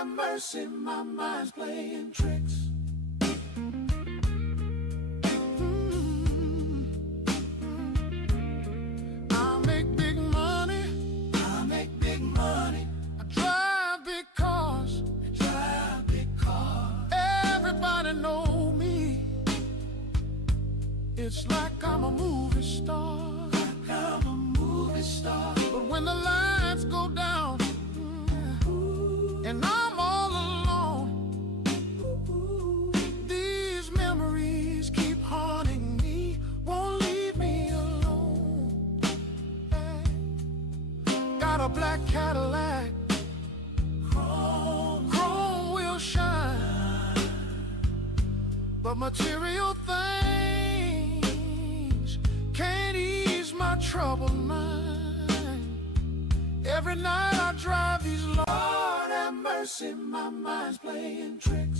have mercy, my mind's playing tricks. I make big money. I make big money. I drive big cars. Drive big cars. Everybody know me. It's like I'm a movie star. Like I'm a movie star. But when the lights go down, and I'm all alone, these memories keep haunting me, won't leave me alone. Hey. Got a black Cadillac, chrome wheel shine, but material things can't ease my troubled mind. Every night I drive these long. Lord have mercy, my mind's playing tricks.